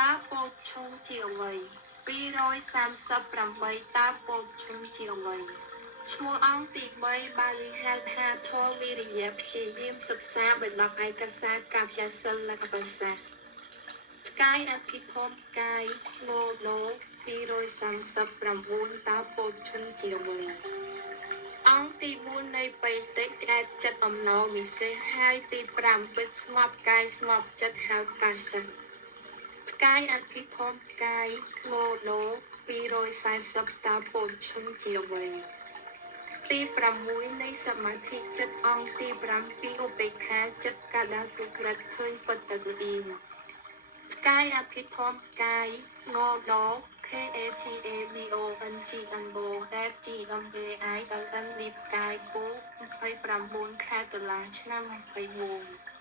តើពោលឈុំជាអ្វី238តើពោលឈុំជាអ្វីឈ្មោះអង្គទី3បាលីហៅថាធម៌វិរិយៈព្យាយាមសិក្សាបណ្ដោះឯកសារកព្យាសិលនិងអបិសាផ្កាយអភិធម្មផ្កាយណូ239តើពោលឈុំជាអ្វីអង្គទី4នៃបេតិកឯកចិត្តអំណោវិសេសហើយទី5ពិតស្ងប់កាយស្ងប់ចិត្តហៅបាសិទ្ធផ្កាយអភិធម្មផ្កាយណូ240តើពោលឈុំជាអ្វីទី6នៃសមាធិចិត្តអង្គទី7ពីឧបេក្ខាចិត្តកាដាសុក្រិតឃើញបត្តវិញ្ញាណផ្កាយអភិធម្មផ្កាយណូ KATABONGNO FGMAILN នេះផ្កាយគោ29ខែតុលាឆ្នាំ24